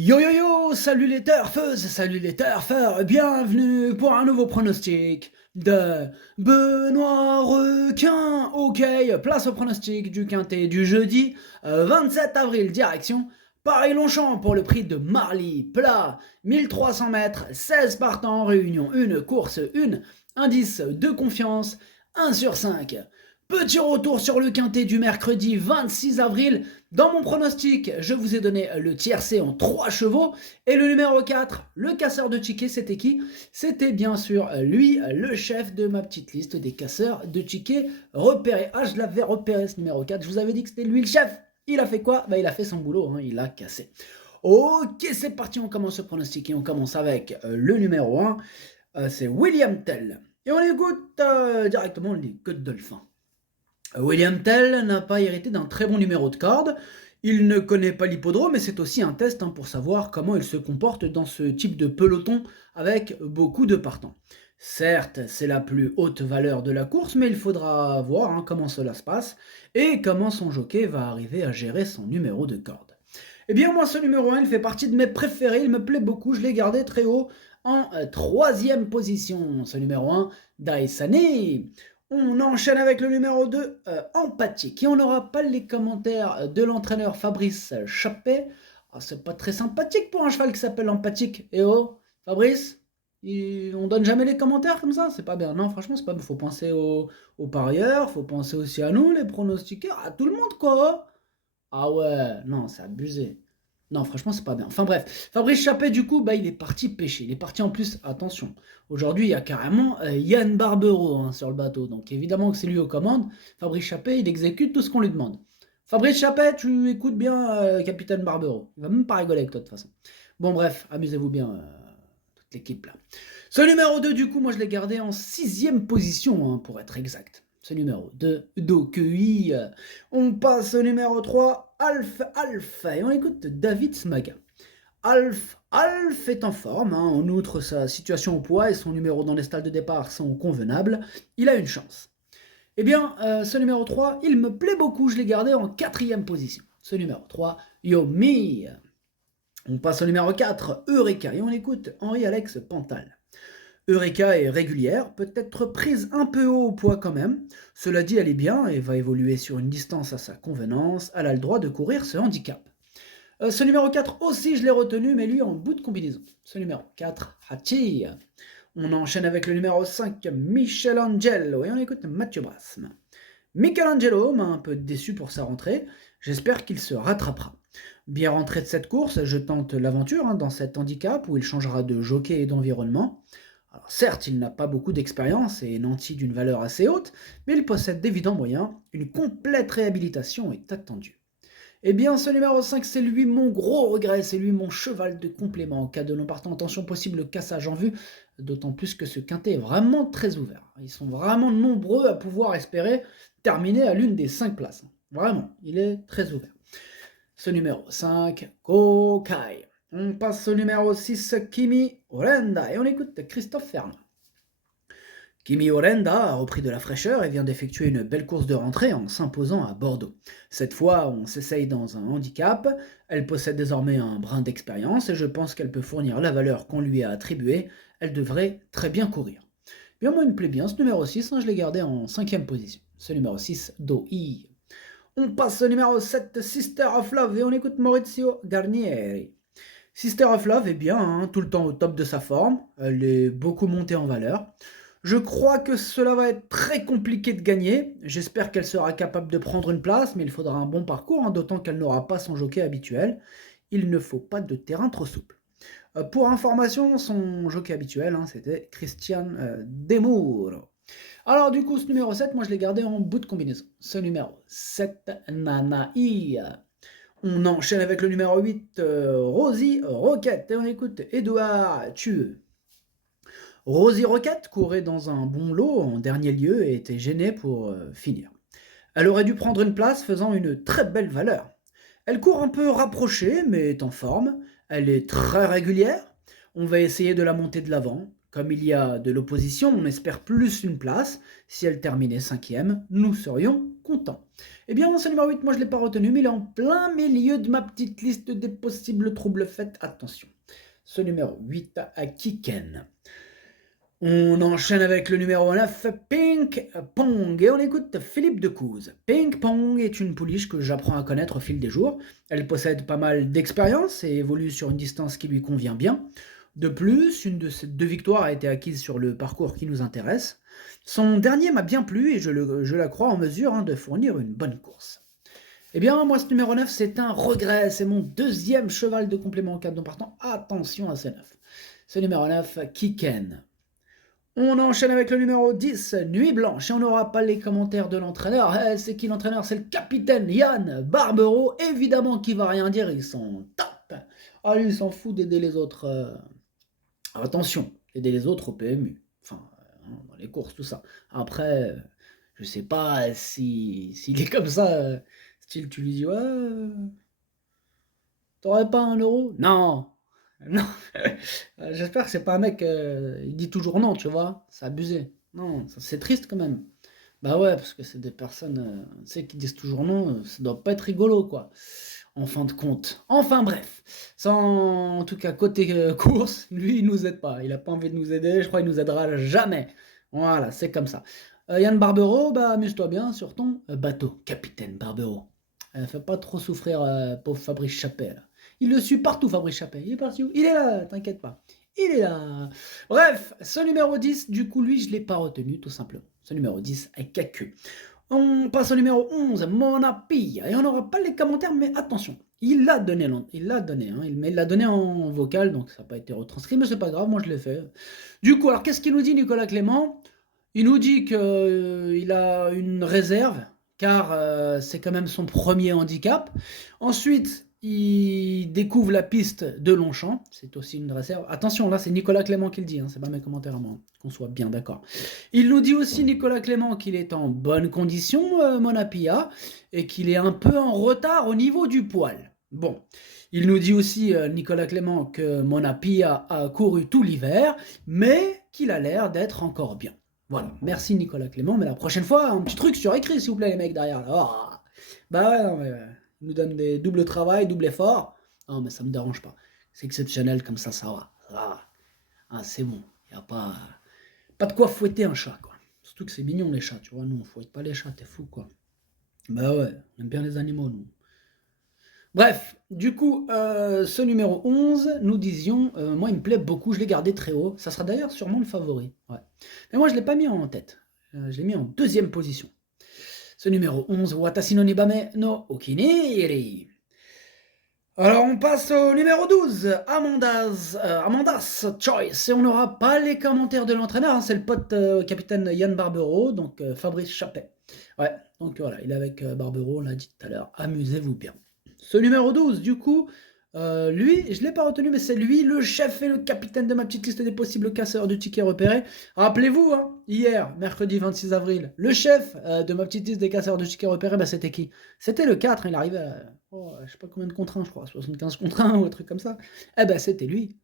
Yo yo yo, salut les turfeuses, salut les turfeurs, bienvenue pour un nouveau pronostic de Benoît Requin. Ok, place au pronostic du quintet du jeudi 27 avril, direction Paris-Longchamp pour le prix de Marly, plat, 1300 mètres, 16 partants, réunion 1, course 1, indice de confiance, 1 sur 5. Petit retour sur le quintet du mercredi 26 avril. Dans mon pronostic, je vous ai donné le tiercé en 3 chevaux. Et le numéro 4, le casseur de tickets, c'était qui? C'était bien sûr lui, le chef de ma petite liste des casseurs de tickets repérés. Ah, je l'avais repéré ce numéro 4. Je vous avais dit que c'était lui le chef. Il a fait quoi? Il a fait son boulot, hein, il a cassé. Ok, c'est parti, on commence ce pronostic et on commence avec le numéro 1. C'est William Tell. Et on écoute directement les Côtes Dolphins. William Tell n'a pas hérité d'un très bon numéro de corde. Il ne connaît pas l'hippodrome et c'est aussi un test pour savoir comment il se comporte dans ce type de peloton avec beaucoup de partants. Certes, c'est la plus haute valeur de la course, mais il faudra voir comment cela se passe et comment son jockey va arriver à gérer son numéro de corde. Eh bien moi ce numéro 1, il fait partie de mes préférés, il me plaît beaucoup, je l'ai gardé très haut en 3e position. Ce numéro 1, Daisani. On enchaîne avec le numéro 2, Empathique. Et on n'aura pas les commentaires de l'entraîneur Fabrice Chappet. Ah, c'est pas très sympathique pour un cheval qui s'appelle Empathique. Eh oh, Fabrice, on donne jamais les commentaires comme ça, c'est pas bien. Non, franchement, c'est pas bien. Faut penser aux parieurs, faut penser aussi à nous, les pronostiqueurs, à tout le monde, quoi. Ah ouais, non, c'est abusé. Non, franchement, c'est pas bien. Enfin bref, Fabrice Chappet, du coup, il est parti pêcher. Il est parti en plus, attention. Aujourd'hui, il y a carrément Yann Barbero sur le bateau. Donc évidemment que c'est lui aux commandes. Fabrice Chappet, il exécute tout ce qu'on lui demande. Fabrice Chappet, tu écoutes bien Capitaine Barbero. Il va même pas rigoler avec toi de toute façon. Bon bref, amusez-vous bien, toute l'équipe là. Ce numéro 2, du coup, moi je l'ai gardé en 6e position, pour être exact. Ce numéro 2, Dokui. On passe au numéro 3, Alf. Et on écoute David Smaga. Alf est en forme. En outre, sa situation au poids et son numéro dans les stalles de départ sont convenables. Il a une chance. Eh bien, ce numéro 3, il me plaît beaucoup. Je l'ai gardé en 4e position. Ce numéro 3, Yomi. On passe au numéro 4, Eureka. Et on écoute Henri-Alex Pantal. Eureka est régulière, peut-être prise un peu haut au poids quand même. Cela dit, elle est bien et va évoluer sur une distance à sa convenance. Elle a le droit de courir ce handicap. Ce numéro 4 aussi, je l'ai retenu, mais lui en bout de combinaison. Ce numéro 4, Hachi. On enchaîne avec le numéro 5, Michelangelo. Et on écoute Mathieu Brasme. Michelangelo m'a un peu déçu pour sa rentrée. J'espère qu'il se rattrapera. Bien rentré de cette course, je tente l'aventure dans cet handicap où il changera de jockey et d'environnement. Alors certes, il n'a pas beaucoup d'expérience et est nanti d'une valeur assez haute, mais il possède d'évidents moyens, une complète réhabilitation est attendue. Eh bien, ce numéro 5, c'est lui mon gros regret, c'est lui mon cheval de complément. En cas de non partant, attention possible cassage en vue, d'autant plus que ce quintet est vraiment très ouvert. Ils sont vraiment nombreux à pouvoir espérer terminer à l'une des 5 places. Vraiment, il est très ouvert. Ce numéro 5, Kokai. On passe au numéro 6, Kimi Orenda, et on écoute Christophe Ferland. Kimi Orenda a repris de la fraîcheur et vient d'effectuer une belle course de rentrée en s'imposant à Bordeaux. Cette fois, on s'essaye dans un handicap, elle possède désormais un brin d'expérience et je pense qu'elle peut fournir la valeur qu'on lui a attribuée, elle devrait très bien courir. Bien, moi il me plaît bien ce numéro 6, je l'ai gardé en 5e position. Ce numéro 6, Doi. On passe au numéro 7, Sister of Love, et on écoute Maurizio Garnieri. Sister of Love est bien, tout le temps au top de sa forme, elle est beaucoup montée en valeur. Je crois que cela va être très compliqué de gagner, j'espère qu'elle sera capable de prendre une place, mais il faudra un bon parcours, d'autant qu'elle n'aura pas son jockey habituel. Il ne faut pas de terrain trop souple. Pour information, son jockey habituel, c'était Christian Demuro. Alors du coup, ce numéro 7, moi je l'ai gardé en bout de combinaison. Ce numéro 7, Nanaï. On enchaîne avec le numéro 8, Rosie Roquette. Et on écoute Edouard Tueux. Rosie Roquette courait dans un bon lot en dernier lieu et était gênée pour finir. Elle aurait dû prendre une place faisant une très belle valeur. Elle court un peu rapprochée mais est en forme. Elle est très régulière. On va essayer de la monter de l'avant. Comme il y a de l'opposition, on espère plus une place. Si elle terminait 5e, nous serions content. Eh bien, ce numéro 8, moi je ne l'ai pas retenu, mais il est en plein milieu de ma petite liste des possibles troubles faits. Attention, ce numéro 8 à Kiken. On enchaîne avec le numéro 9, Ping Pong, et on écoute Philippe Decouze. Ping Pong est une pouliche que j'apprends à connaître au fil des jours. Elle possède pas mal d'expérience et évolue sur une distance qui lui convient bien. De plus, une de ses 2 victoires a été acquise sur le parcours qui nous intéresse. Son dernier m'a bien plu et je la crois en mesure de fournir une bonne course. Eh bien, moi, ce numéro 9, c'est un regret. C'est mon 2e cheval de complément en 4 non partant. Attention à ce 9. Ce numéro 9, Kiken. On enchaîne avec le numéro 10, Nuit Blanche, et on n'aura pas les commentaires de l'entraîneur. C'est qui l'entraîneur? C'est le capitaine Yann Barbero, évidemment qui va rien dire, il s'en tape. Ah lui, il s'en fout d'aider les autres. Attention, aider les autres au PMU, enfin, dans les courses, tout ça. Après, je sais pas s'il est comme ça, style tu lui dis, ouais, t'aurais pas 1 euro? Non, non. J'espère que c'est pas un mec, il dit toujours non, tu vois, c'est abusé. Non, c'est triste quand même. Bah ouais, parce que c'est des personnes, tu sais, qui disent toujours non, ça doit pas être rigolo, quoi. En fin de compte. Enfin bref, en tout cas, côté course, lui, il nous aide pas. Il a pas envie de nous aider, je crois qu'il nous aidera jamais. Voilà, c'est comme ça. Yann Barbero, bah amuse-toi bien sur ton bateau, capitaine Barbero. Fais pas trop souffrir pauvre Fabrice Chappet, là. Il le suit partout, Fabrice Chappet. Il est parti où? Il est là, t'inquiète pas. Il est là. Bref, ce numéro 10, du coup, lui, je l'ai pas retenu, tout simplement. Ce numéro 10 est cacu. On passe au numéro 11, Monapia. Et on n'aura pas les commentaires, mais attention. Il l'a donné, mais il l'a donné en vocal, donc ça n'a pas été retranscrit, mais c'est pas grave, moi je l'ai fait. Du coup, alors qu'est-ce qu'il nous dit, Nicolas Clément? Il nous dit qu'il a une réserve, car c'est quand même son premier handicap. Ensuite, il découvre la piste de Longchamp, c'est aussi une réserve. Attention, là c'est Nicolas Clément qui le dit, c'est pas mes commentaires à moi, qu'on soit bien d'accord. Il nous dit aussi, Nicolas Clément, qu'il est en bonne condition, Monapia, et qu'il est un peu en retard au niveau du poil. Bon, il nous dit aussi, Nicolas Clément, que Monapia a couru tout l'hiver, mais qu'il a l'air d'être encore bien. Voilà, merci Nicolas Clément, mais la prochaine fois, un petit truc sur écrit, s'il vous plaît, les mecs derrière. Là. Oh. Bah ouais, non, mais il nous donne des doubles travail, double effort. Non, mais ça me dérange pas. C'est exceptionnel comme ça va. Ah, c'est bon. Il n'y a pas de quoi fouetter un chat, quoi. Surtout que c'est mignon, les chats, tu vois. Nous, on fouette pas les chats, t'es fou, quoi. Bah ouais, on aime bien les animaux, nous. Bref, du coup, ce numéro 11, nous disions, moi il me plaît beaucoup, je l'ai gardé très haut, ça sera d'ailleurs sûrement le favori. Ouais. Mais moi je ne l'ai pas mis en tête, je l'ai mis en 2e position. Ce numéro 11, Watashi no Nibame no Okiniri. Alors on passe au numéro 12, Amanda's Choice, et on n'aura pas les commentaires de l'entraîneur, c'est le pote capitaine Yann Barbero, donc Fabrice Chappet. Ouais, donc voilà, il est avec Barbero, on l'a dit tout à l'heure, amusez-vous bien. Ce numéro 12, du coup, lui, je ne l'ai pas retenu, mais c'est lui, le chef et le capitaine de ma petite liste des possibles casseurs de tickets repérés. Rappelez-vous, hier, mercredi 26 avril, le chef de ma petite liste des casseurs de tickets repérés, c'était qui? C'était le 4, il arrivait à, je sais pas combien de contre 1, je crois, 75 contre 1 ou un truc comme ça. Eh ben, c'était lui.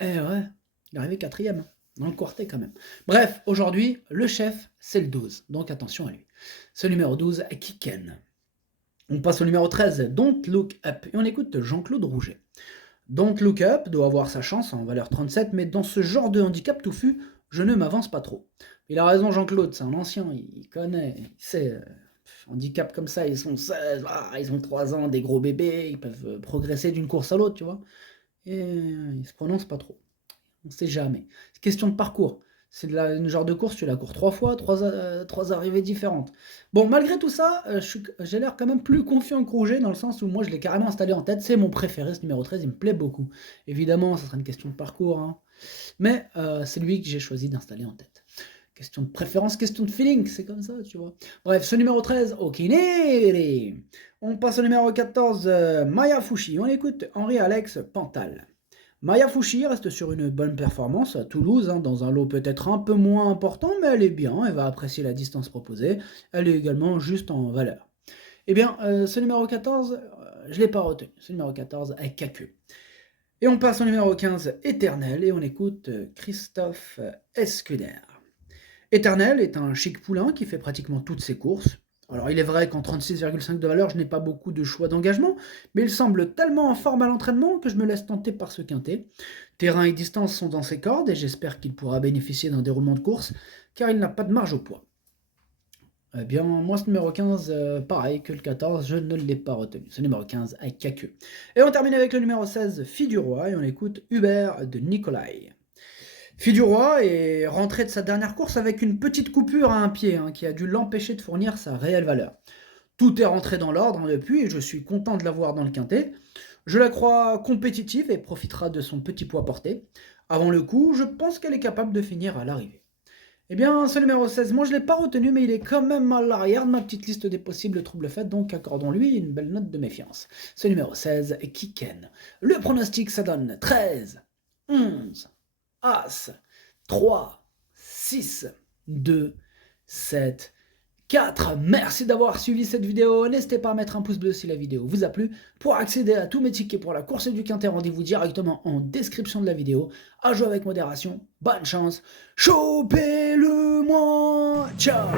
Eh ouais, il est arrivé 4e, dans le quartet quand même. Bref, aujourd'hui, le chef, c'est le 12, donc attention à lui. Ce numéro 12, Kiken. On passe au numéro 13, Don't Look Up, et on écoute Jean-Claude Rouget. Don't Look Up doit avoir sa chance en valeur 37, mais dans ce genre de handicap touffu, je ne m'avance pas trop. Il a raison Jean-Claude, c'est un ancien, il connaît, il sait, handicap comme ça, ils sont 16, ils ont 3 ans, des gros bébés, ils peuvent progresser d'une course à l'autre, tu vois. Et ils se prononcent pas trop, on sait jamais. C'est question de parcours. C'est une genre de course, tu la cours 3 fois, 3 arrivées différentes. Bon, malgré tout ça, j'ai l'air quand même plus confiant que Rouget, dans le sens où moi, je l'ai carrément installé en tête. C'est mon préféré, ce numéro 13, il me plaît beaucoup. Évidemment, ça sera une question de parcours, mais c'est lui que j'ai choisi d'installer en tête. Question de préférence, question de feeling, c'est comme ça, tu vois. Bref, ce numéro 13, Okineri. On passe au numéro 14, Maya Fushi. On écoute Henri-Alex Pantal. Maya Fushi reste sur une bonne performance à Toulouse, dans un lot peut-être un peu moins important, mais elle est bien, elle va apprécier la distance proposée, elle est également juste en valeur. Eh bien, ce numéro 14, je ne l'ai pas retenu, ce numéro 14 est caqueux. Et on passe au numéro 15, Éternel, et on écoute Christophe Escuder. Éternel est un chic poulain qui fait pratiquement toutes ses courses. Alors il est vrai qu'en 36,5 de valeur, je n'ai pas beaucoup de choix d'engagement, mais il semble tellement en forme à l'entraînement que je me laisse tenter par ce quintet. Terrain et distance sont dans ses cordes et j'espère qu'il pourra bénéficier d'un déroulement de course, car il n'a pas de marge au poids. Eh bien, moi, ce numéro 15, pareil que le 14, je ne l'ai pas retenu. Ce numéro 15 avec Kaku. Et on termine avec le numéro 16, Fille du Roi, et on écoute Hubert de Nicolai. Fille du Roi est rentré de sa dernière course avec une petite coupure à un pied, qui a dû l'empêcher de fournir sa réelle valeur. Tout est rentré dans l'ordre depuis, et je suis content de la voir dans le quintet. Je la crois compétitive et profitera de son petit poids porté. Avant le coup, je pense qu'elle est capable de finir à l'arrivée. Eh bien, ce numéro 16, moi je ne l'ai pas retenu, mais il est quand même à l'arrière de ma petite liste des possibles troubles faits, donc accordons-lui une belle note de méfiance. Ce numéro 16, Kiken. Le pronostic, ça donne 13, 11, As, 3, 6, 2, 7, 4. Merci d'avoir suivi cette vidéo. N'hésitez pas à mettre un pouce bleu si la vidéo vous a plu. Pour accéder à tous mes tickets pour la course du quintet, rendez-vous directement en description de la vidéo. À jouer avec modération. Bonne chance. Chopez-le moi. Ciao.